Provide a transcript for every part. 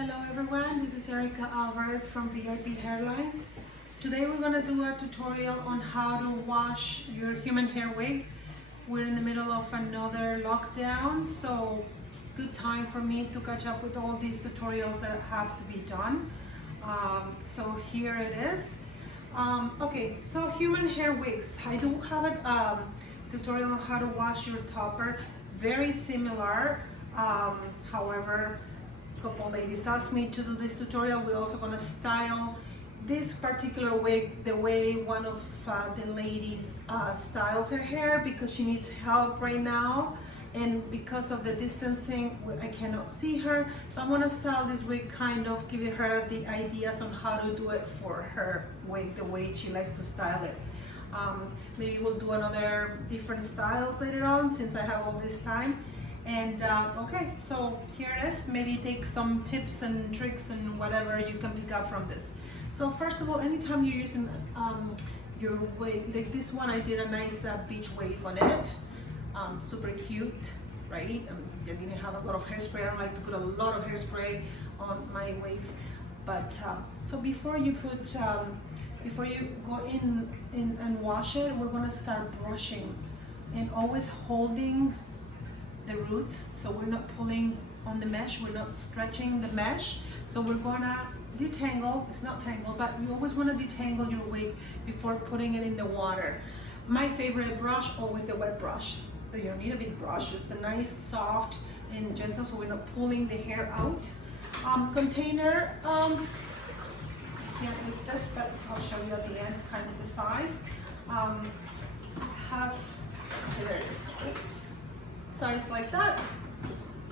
Hello everyone, this is Erica Alvarez from VIP Hairlines. Today we're going to do a tutorial on how to wash your human hair wig. We're in the middle of another lockdown, so good time for me to catch up with all these tutorials that have to be done. So here it is. Okay, so human hair wigs. I do have a tutorial on how to wash your topper, very similar. However, a couple ladies asked me to do this tutorial. We're also going to style this particular wig the way one of the ladies styles her hair, because she needs help right now, and because of the distancing I cannot see her, so I'm going to style this wig, kind of giving her the ideas on how to do it for her wig the way she likes to style it. Maybe we'll do another different styles later on since I have all this time. And okay, so here it is. Maybe take some tips and tricks and whatever you can pick up from this. So first of all, anytime you're using your wig, like this one, I did a nice beach wave on it. Super cute, right? I didn't have a lot of hairspray. I don't like to put a lot of hairspray on my wigs. But so before you go in and wash it, we're gonna start brushing and always holding the roots, so we're not pulling on the mesh, we're not stretching the mesh. So we're gonna detangle, it's not tangle, but you always want to detangle your wig before putting it in the water. My favorite brush, always the wet brush. So you don't need a big brush, just a nice, soft and gentle, so we're not pulling the hair out. Container, I can't lift this, but I'll show you at the end kind of the size. There it is. Size like that,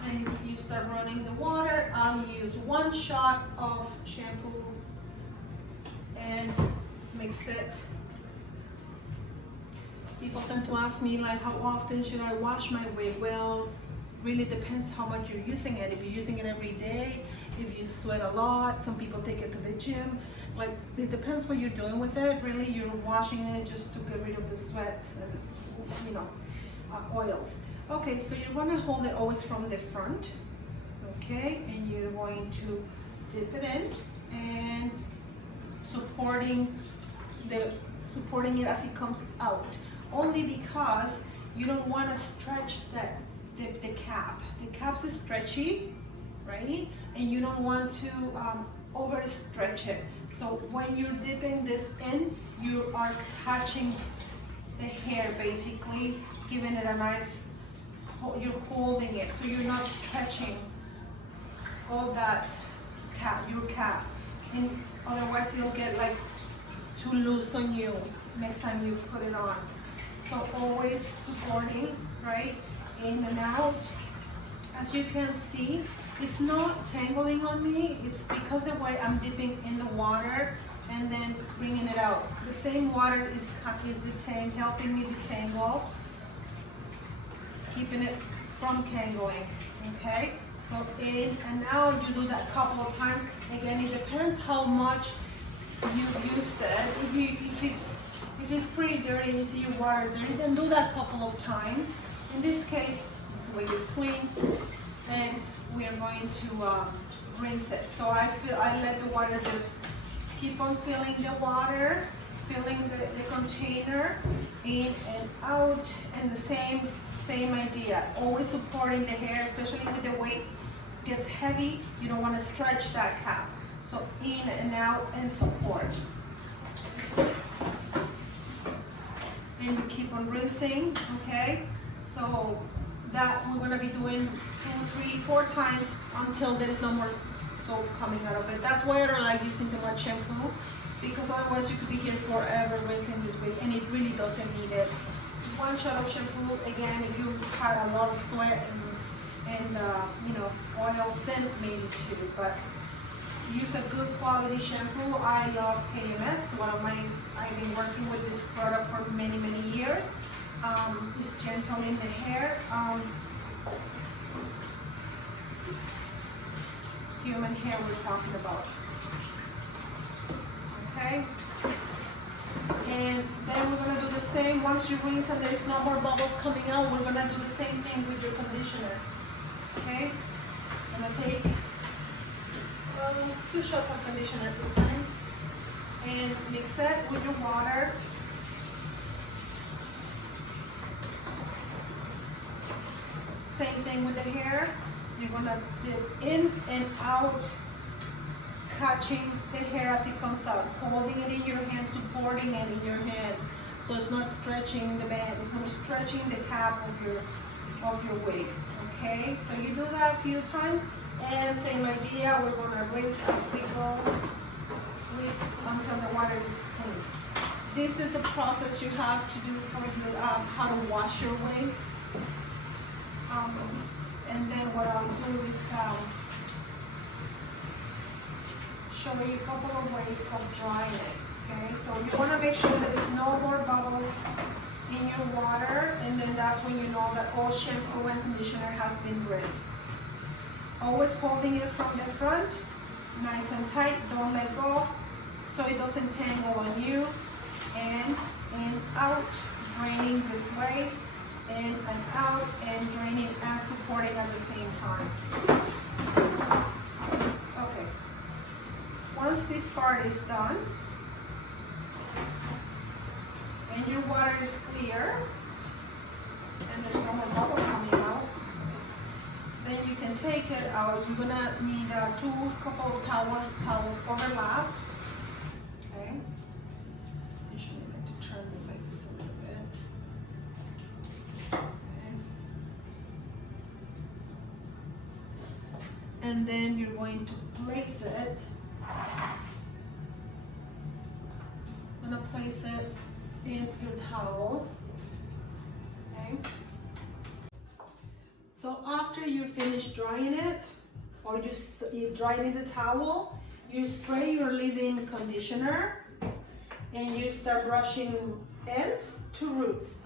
and you start running the water. I'll use 1 shot of shampoo and mix it. People tend to ask me, like, how often should I wash my wig? Well, really depends how much you're using it. If you're using it every day, if you sweat a lot, some people take it to the gym. Like, it depends what you're doing with it. Really, you're washing it just to get rid of the sweat and oils. Okay, so you're going to hold it always from the front, okay, and you're going to dip it in and supporting it as it comes out, only because you don't want to stretch the cap. The cap's is stretchy, right, and you don't want to overstretch it. So when you're dipping this in, you are catching the hair, basically giving it a nice, you're holding it, so you're not stretching all that your cap, and otherwise it'll get like too loose on you next time you put it on. So always supporting, right, in and out. As you can see, it's not tangling on me. It's because the way I'm dipping in the water and then bringing it out. The same water is helping me detangle, keeping it from tangling, okay? So in and out, you do that a couple of times. Again, it depends how much you've used it. If it's pretty dirty and you see your water dirty, then do that a couple of times. In this case, this wig is clean, and we are going to rinse it. So I let the water just keep on filling the water, filling the container in and out, and the same idea, always supporting the hair, especially when the weight gets heavy. You don't want to stretch that cap. So in and out and support. And you keep on rinsing, okay? So that we're going to be doing 2, 3, 4 times until there is no more soap coming out of it. That's why I don't like using too much shampoo, because otherwise you could be here forever rinsing this wig, and it really doesn't need it. 1 shot of shampoo, again, if you've had a lot of sweat and oils, then maybe 2, but use a good quality shampoo. I love KMS. I've been working with this product for many, many years. It's gentle in the hair. Human hair we're talking about. Okay? And then we're going to do the same. Once you rinse and there's no more bubbles coming out, we're going to do the same thing with your conditioner. Okay? I'm going to take 2 shots of conditioner this time. And mix it with your water. Same thing with the hair. You're gonna dip in and out, catching the hair as it comes out, holding it in your hand, supporting it in your hand, so it's not stretching the band, it's not stretching the cap of your wig. Okay, so you do that a few times, and same idea. We're gonna rinse as we go until the water is clean. This is the process you have to do for your how to wash your wig. And then what I'll do is show you a couple of ways of drying it. Okay, so you want to make sure that there's no more bubbles in your water, and then that's when you know that all shampoo and conditioner has been rinsed. Always holding it from the front, nice and tight, don't let go, so it doesn't tangle on you. And out, draining this way, in and out, and draining and supporting at the same time. Okay, once this part is done and your water is clear and there's no more bubbles coming out, then you can take it out. You're gonna need couple of towels overlapped. Okay, usually I like to turn it like this a little bit. And then you're going to place it. I'm gonna place it in your towel. Okay. So after you finish drying it, or you dry it in the towel, you spray your leave-in conditioner, and you start brushing ends to roots.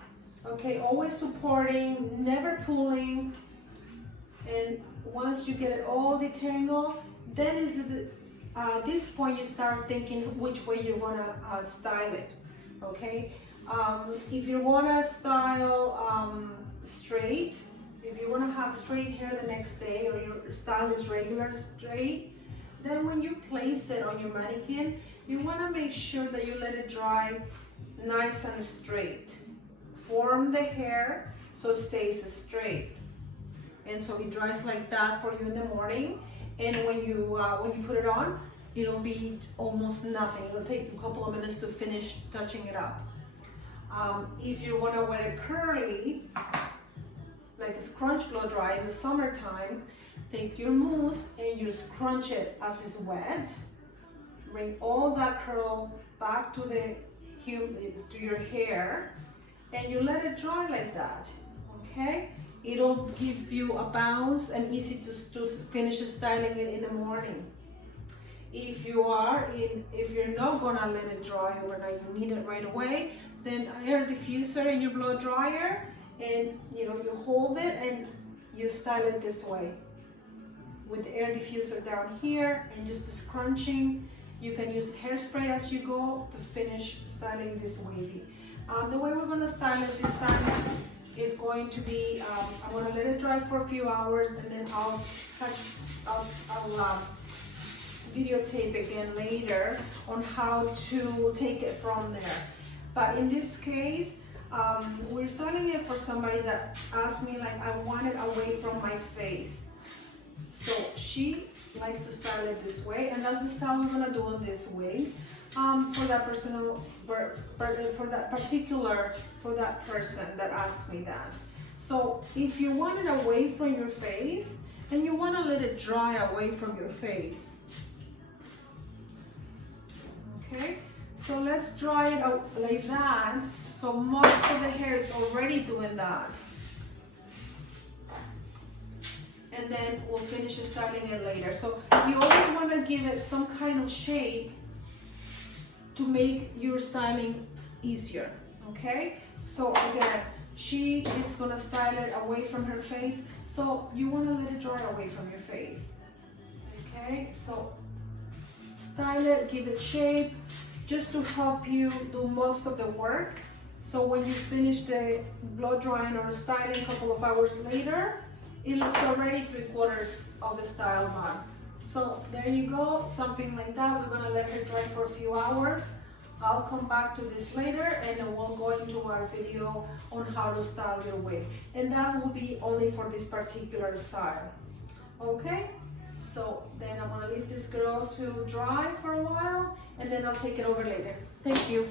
Okay, always supporting, never pulling, and once you get it all detangled, then is this point you start thinking which way you want to style it. Okay, if you want to style straight, if you want to have straight hair the next day, or your style is regular straight, then when you place it on your mannequin, you want to make sure that you let it dry nice and straight. Form the hair so it stays straight. And so it dries like that for you in the morning, and when you put it on, it'll be almost nothing. It'll take you a couple of minutes to finish touching it up. If you want to wear it curly, like a scrunch blow dry in the summertime, take your mousse and you scrunch it as it's wet. Bring all that curl back to your hair, and you let it dry like that. Okay. It'll give you a bounce and easy to finish styling it in the morning. If you're not gonna let it dry overnight, you need it right away, then air diffuser in your blow dryer, and you hold it and you style it this way with the air diffuser down here, and just scrunching. You can use hairspray as you go to finish styling this wavy. The way we're gonna style it this time is going to be, I'm going to let it dry for a few hours, and then I'll videotape again later on how to take it from there. But in this case, we're styling it for somebody that asked me, like, I want it away from my face. So she likes to style it this way, and that's the style we're going to do on this wig. For that person that asked me that. So if you want it away from your face, then you want to let it dry away from your face. Okay, so let's dry it out like that. So most of the hair is already doing that. And then we'll finish styling it later. So you always want to give it some kind of shape to make your styling easier. Okay, so again, she is gonna style it away from her face, so you want to let it dry away from your face. Okay, so style it, give it shape, just to help you do most of the work. So when you finish the blow drying or styling a couple of hours later, it looks already 3/4 of the style done. So there you go, something like that. We're gonna let her dry for a few hours. I'll come back to this later and then we'll go into our video on how to style your wig. And that will be only for this particular style. Okay? So then I'm gonna leave this girl to dry for a while and then I'll take it over later. Thank you.